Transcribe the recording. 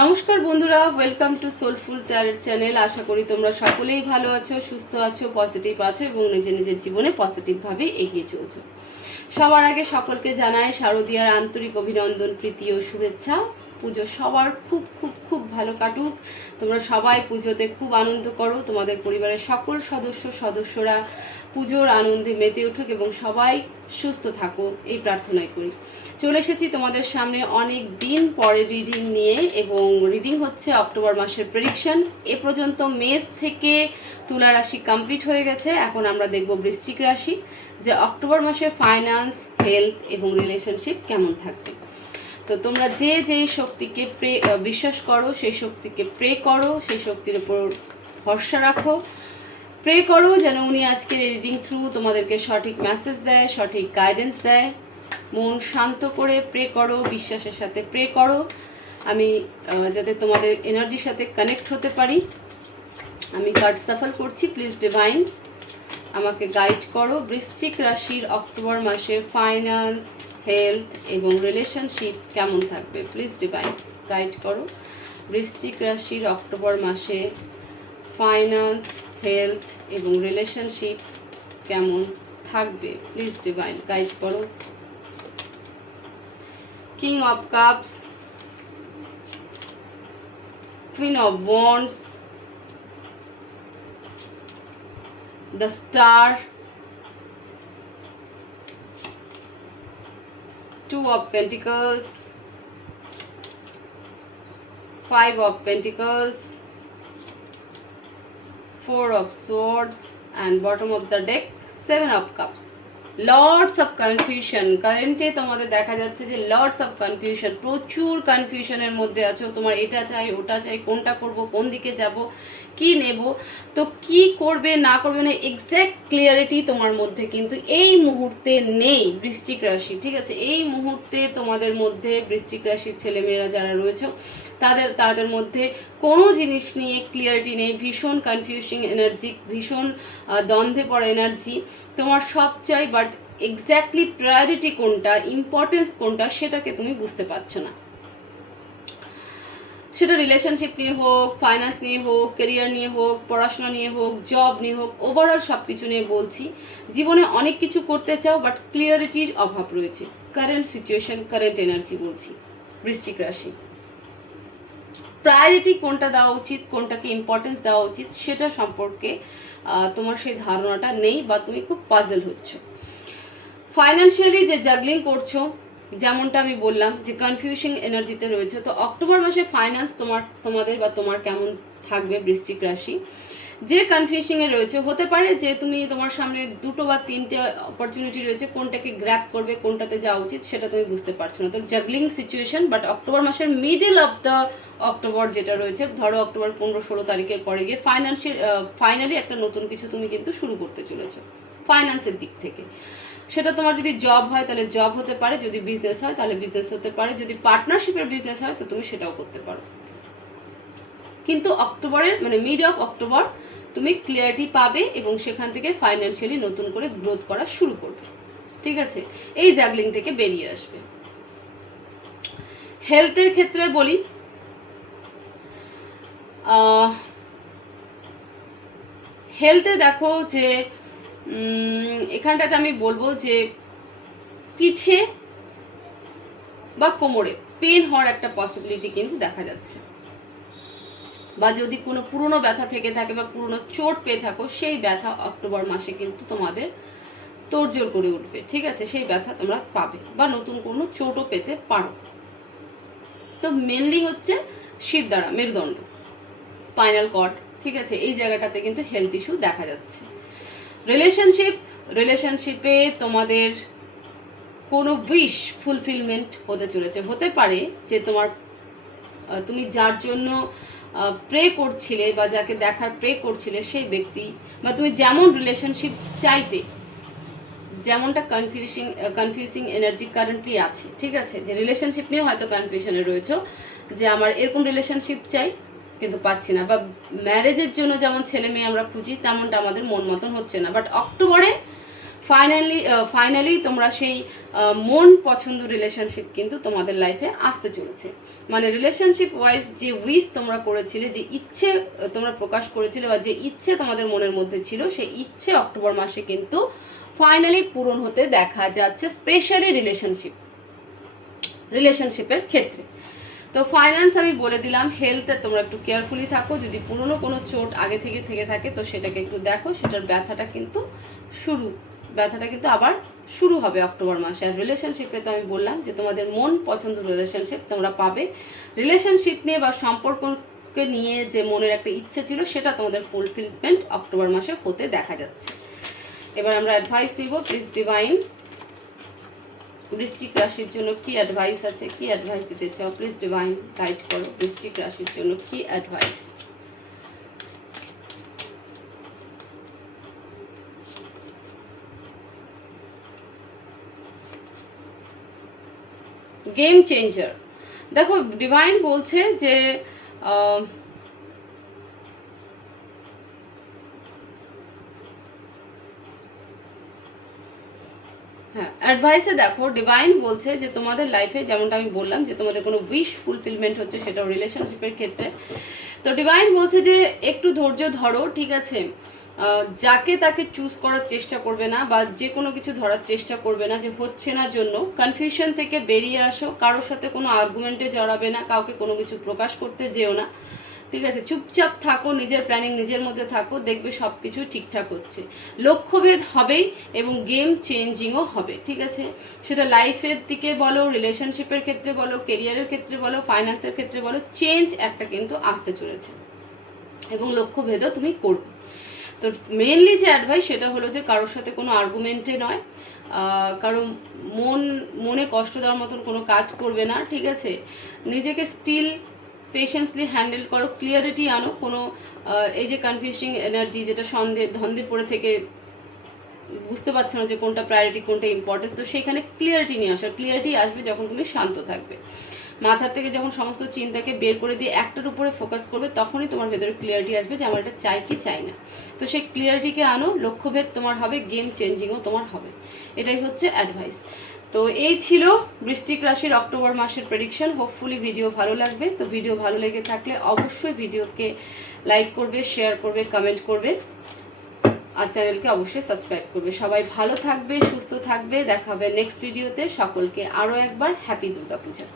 নমস্কার বন্ধুরা, welcome to soulful tarot channel. আশা করি তোমরা সকলেই ভালো আছো, সুস্থ আছো, পজিটিভ আছো এবং নিজের জীবনে পজিটিভভাবে এগিয়ে চলছো। সবার আগে সকলকে জানাই শারদীয়ার আন্তরিক অভিনন্দন, প্রীতি ও শুভেচ্ছা। পুজো সবার খুব খুব খুব ভালো কাটুক। তোমরা সবাই পুজোতে খুব আনন্দ করো, তোমাদের পরিবারের সকল সদস্যরা পুজোর আনন্দে মেতে উঠুক এবং সবাই সুস্থ থাকো, এই প্রার্থনাই করি। চলে এসেছি তোমাদের সামনে অনেক দিন পরে রিডিং নিয়ে, এবং রিডিং হচ্ছে অক্টোবর মাসের প্রেডিকশন। এ পর্যন্ত মেষ থেকে তুলা রাশি কমপ্লিট হয়ে গেছে। এখন আমরা দেখব বৃশ্চিক রাশি, যে অক্টোবর মাসে ফাইন্যান্স, হেলথ এবং রিলেশনশিপ কেমন থাকবে। তো তোমরা যে যে শক্তিকে বিশ্বাস করো, সেই শক্তিকে প্রে করো, সেই শক্তির উপর ভরসা রাখো, প্রে করো যেন উনি আজকের রিডিং থ্রু তোমাদেরকে সঠিক মেসেজ দেয়, সঠিক গাইডেন্স দেয়। মন শান্ত করে প্রে করো, বিশ্বাসের সাথে প্রে করো, আমি যাতে তোমাদের এনার্জির সাথে কানেক্ট হতে পারি। আমি কার্ড সাফল করছি, প্লিজ ডিভাইন আমাকে গাইড করো। বৃশ্চিক রাশির অক্টোবর মাসে ফাইন্যান্স, হেলথ এবং রিলেশনশিপ কেমন থাকবে, প্লিজ ডিভাইন গাইড করো। বৃশ্চিক রাশির অক্টোবর মাসে ফাইন্যান্স, হেলথ এবং রিলেশনশিপ কেমন থাকবে, প্লিজ ডিভাইন গাইড করো। King of Cups, Queen of Wands, the Star, Two of Pentacles, Five of Pentacles, Four of Swords, and bottom of the deck, Seven of Cups. Lords of confusion কারেন্টে তোমাদের দেখা যাচ্ছে যে Lords of confusion, প্রচুর কনফিউশনের মধ্যে আছো। তোমার এটা চাই, ওটা চাই, কোনটা করব, কোন দিকে যাব, কি নেব, তো কি করবে না করবে না এক্স্যাক্ট ক্লিয়ারিটি তোমার মধ্যে কিন্তু এই মুহূর্তে নেই বৃশ্চিক রাশি। ঠিক আছে, এই মুহূর্তে তোমাদের মধ্যে বৃশ্চিক রাশির ছেলেমেয়েরা যারা রয়েছে তাদের মধ্যে কোনো জিনিস নিয়ে ক্লিয়ারিটি নেই। ভীষণ কনফিউজিং এনার্জি, ভীষণ দ্বন্দ্বে পড়া এনার্জি। তোমার সব চাই, বাট এক্স্যাক্টলি প্রায়োরিটি কোনটা, ইম্পর্টেন্স কোনটা, সেটাকে তুমি বুঝতে পারছো না। সেটা রিলেশনশিপ নিয়ে হোক, ফাইন্যান্স নিয়ে হোক, ক্যারিয়ার নিয়ে হোক, পড়াশোনা নিয়ে হোক, জব নিয়ে হোক, ওভারঅল সব কিছু নিয়ে বলছি। জীবনে অনেক কিছু করতে চাও, বাট ক্লিয়ারিটির অভাব রয়েছে। কারেন্ট সিচুয়েশন, কারেন্ট এনার্জি বলছি বৃশ্চিক রাশি। প্রায়োরিটি কোনটা দেওয়া উচিত, কোনটাকে ইম্পর্টেন্স দেওয়া উচিত, সেটা সম্পর্কে তোমার সেই ধারণাটা নেই, বা তুমি খুব পাজল হচ্ছ। ফাইন্যান্সিয়ালি যে জাগলিং করছো, যেমনটা আমি বললাম যে কনফিউশন এনার্জিতে রয়েছে, তো অক্টোবর মাসে ফাইন্যান্স তোমাদের বা তোমার কেমন থাকবে বৃশ্চিক রাশি। যে কনফিউশনে রয়েছে, হতে পারে যে তুমি তোমার সামনে দুটো বা তিনটে অপরচুনিটি রয়েছে, কোনটাকে গ্র্যাব করবে, কোনটাতে যাওয়া উচিত সেটা তুমি বুঝতে পারছো না। তো জাগলিং সিচুয়েশন, বাট অক্টোবর মাসের মিডল অফ দ্য অক্টোবর যেটা রয়েছে, ধরো অক্টোবর 15-16 তারিখের পরে গিয়ে ফাইনালি একটা নতুন কিছু তুমি কিন্তু শুরু করতে চলেছো ফাইন্যান্সের দিক থেকে। সেটা তোমার যদি জব হয় তাহলে জব হতে পারে, যদি বিজনেস হয় তাহলে বিজনেস হতে পারে, যদি পার্টনারশিপের বিজনেস হয় তো তুমি সেটাও করতে পারো। কিন্তু অক্টোবরের মানে মিড অফ অক্টোবর তুমি ক্লিয়ারিটি পাবে এবং সেখান থেকে ফাইন্যান্সিয়ালি নতুন করে গ্রোথ করা শুরু করবে। ঠিক আছে, এই জাগলিং থেকে বেরিয়ে আসবে। হেলথের ক্ষেত্রে বলি, হেলথে দেখো যে এখানটাতে আমি বলবো যে পিঠে বা কোমরে পেন হওয়ার একটা পসিবিলিটি কিন্তু দেখা যাচ্ছে, বা যদি কোনো পুরনো ব্যথা থেকে থাকে বা পুরনো চোট পেয়ে থাকো, সেই ব্যথা অক্টোবর মাসে কিন্তু তোমাদের তোড়জোড় করে উঠবে। ঠিক আছে, সেই ব্যথা তোমরা পাবে বা নতুন কোনো চোটও পেতে পারো। তো মেনলি হচ্ছে শিরদাঁড়া, মেরুদণ্ড, স্পাইনাল কর্ড। ঠিক আছে, এই জায়গাটাতে কিন্তু হেলথ ইস্যু দেখা যাচ্ছে। রিলেশনশিপে তোমাদের কোনো উইশ ফুলফিলমেন্ট হতে চলেছে। হতে পারে যে তুমি যার জন্য প্রে করছিলে বা যাকে দেখার প্রে করছিলে সেই ব্যক্তি, বা তুমি যেমন রিলেশনশিপ চাইতে, যেমনটা কনফিউজিং এনার্জি কারেন্টলি আছে। ঠিক আছে, যে রিলেশনশিপ নিয়ে হয়তো কনফিউশনে রয়েছে, যে আমার এরকম রিলেশনশিপ চাই কিন্তু পাচ্ছি না, বা ম্যারেজের জন্য যেমন ছেলে মেয়ে আমরা খুঁজি তেমনটা আমাদের মন মতন হচ্ছে না, বাট অক্টোবরে ফাইনালি তোমরা সেই মন পছন্দ রিলেশনশিপ কিন্তু তোমাদের লাইফে আসতে চলেছে। মানে রিলেশনশিপ ওয়াইজ যে উইশ তোমরা করেছিলে, যে ইচ্ছে তোমরা প্রকাশ করেছিলে, বা যে ইচ্ছে তোমাদের মনের মধ্যে ছিল, সেই ইচ্ছে অক্টোবর মাসে কিন্তু ফাইনালি পূরণ হতে দেখা যাচ্ছে, স্পেশালি রিলেশনশিপের ক্ষেত্রে। তো ফাইন্যান্স আমি বলে দিলাম, হেলথে তোমরা একটু কেয়ারফুলি থাকো, যদি পুরনো কোনো চোট আগে থেকে থাকে তো সেটাকে একটু দেখো, সেটার ব্যথাটা কিন্তু আবার শুরু হবে অক্টোবর মাসে। আর রিলেশনশিপে তো আমি বললাম যে তোমাদের মন পছন্দ রিলেশনশিপ তোমরা পাবে। রিলেশনশিপ নিয়ে বা সম্পর্ককে নিয়ে যে মনের একটা ইচ্ছে ছিল সেটা তোমাদের ফুলফিলমেন্ট অক্টোবর মাসে হতে দেখা যাচ্ছে। এবার আমরা অ্যাডভাইস নিব। প্লিজ ডিভাইন, বৃশ্চিক রাশির জন্য কি অ্যাডভাইস আছে, কি অ্যাডভাইস দিতে চাও? প্লিজ ডিভাইন গাইড করো, বৃশ্চিক রাশির জন্য কি অ্যাডভাইস। গেম চেঞ্জার, দেখো ডিভাইন বলছে যে হ্যাঁ, অ্যাডভাইসে দেখো ডিভাইন বলছে যে তোমাদের লাইফে, যেমনটা আমি বললাম যে তোমাদের কোনো উইশ ফুলফিলমেন্ট হচ্ছে, সেটাও রিলেশনশিপের ক্ষেত্রে। তো ডিভাইন বলছে যে একটু ধৈর্য ধরো, ঠিক আছে? যাকে তাকে চুজ করার চেষ্টা করবে না, বা যে কোনো কিছু ধরার চেষ্টা করবে না যে হচ্ছে না জন্য। কনফিউশন থেকে বেরিয়ে আসো, কারোর সাথে কোনো আর্গুমেন্টে জড়াবে না, কাউকে কোনো কিছু প্রকাশ করতে যেও না, ঠিক আছে? চুপচাপ থাকো, নিজের প্ল্যানিং নিজের মধ্যে থাকো, দেখবে সব কিছু ঠিকঠাক হচ্ছে। লক্ষ্যভেদ হবেই এবং গেম চেঞ্জিংও হবে, ঠিক আছে? সেটা লাইফের দিকে বলো, রিলেশনশিপের ক্ষেত্রে বলো, কেরিয়ারের ক্ষেত্রে বলো, ফাইন্যান্সের ক্ষেত্রে বলো, চেঞ্জ একটা কিন্তু আসতে চলেছে এবং লক্ষ্যভেদও তুমি করবে। তো মেনলি যে অ্যাডভাইস সেটা হলো যে কারোর সাথে কোনো আর্গুমেন্টে নয়, কারো মনে কষ্ট দেওয়ার মতন কোনো কাজ করবে না, ঠিক আছে? নিজেকে স্টিল পেশেন্সলি হ্যান্ডেল করো, ক্লিয়ারিটি আনো। কোনো এই যে কনফিউজিং এনার্জি, যেটা ধন্দে পড়ে থেকে বুঝতে পারছো না যে কোনটা প্রায়োরিটি কোনটা ইম্পর্টেন্স, তো সেইখানে ক্লিয়ারিটি নিয়ে আসো। ক্লিয়ারিটি আসবে যখন তুমি শান্ত থাকবে, মাথার থেকে যখন সমস্ত চিন্তাকে বের করে দিয়ে একটার উপরে ফোকাস করবে, তখনই তোমার ভেতরে ক্লিয়ারিটি আসবে যে আমার এটা চাই কি চাই না। তো সেই ক্লিয়ারিটিকে আনো, লক্ষ্যভেদ তোমার হবে, গেম চেঞ্জিংও তোমার হবে। এটাই হচ্ছে অ্যাডভাইস। তো এই ছিল বৃশ্চিক রাশির অক্টোবর মাসের প্রেডিকশন। হোপফুলি ভিডিও ভালো লাগবে। তো ভিডিও ভালো লেগে থাকলে অবশ্যই ভিডিওকে লাইক করবে, শেয়ার করবে, কমেন্ট করবে, আর চ্যানেলকে অবশ্যই সাবস্ক্রাইব করবে। সবাই ভালো থাকবে, সুস্থ থাকবে। দেখা হবে নেক্সট ভিডিওতে। সকলকে আরও একবার হ্যাপি দুর্গাপূজা।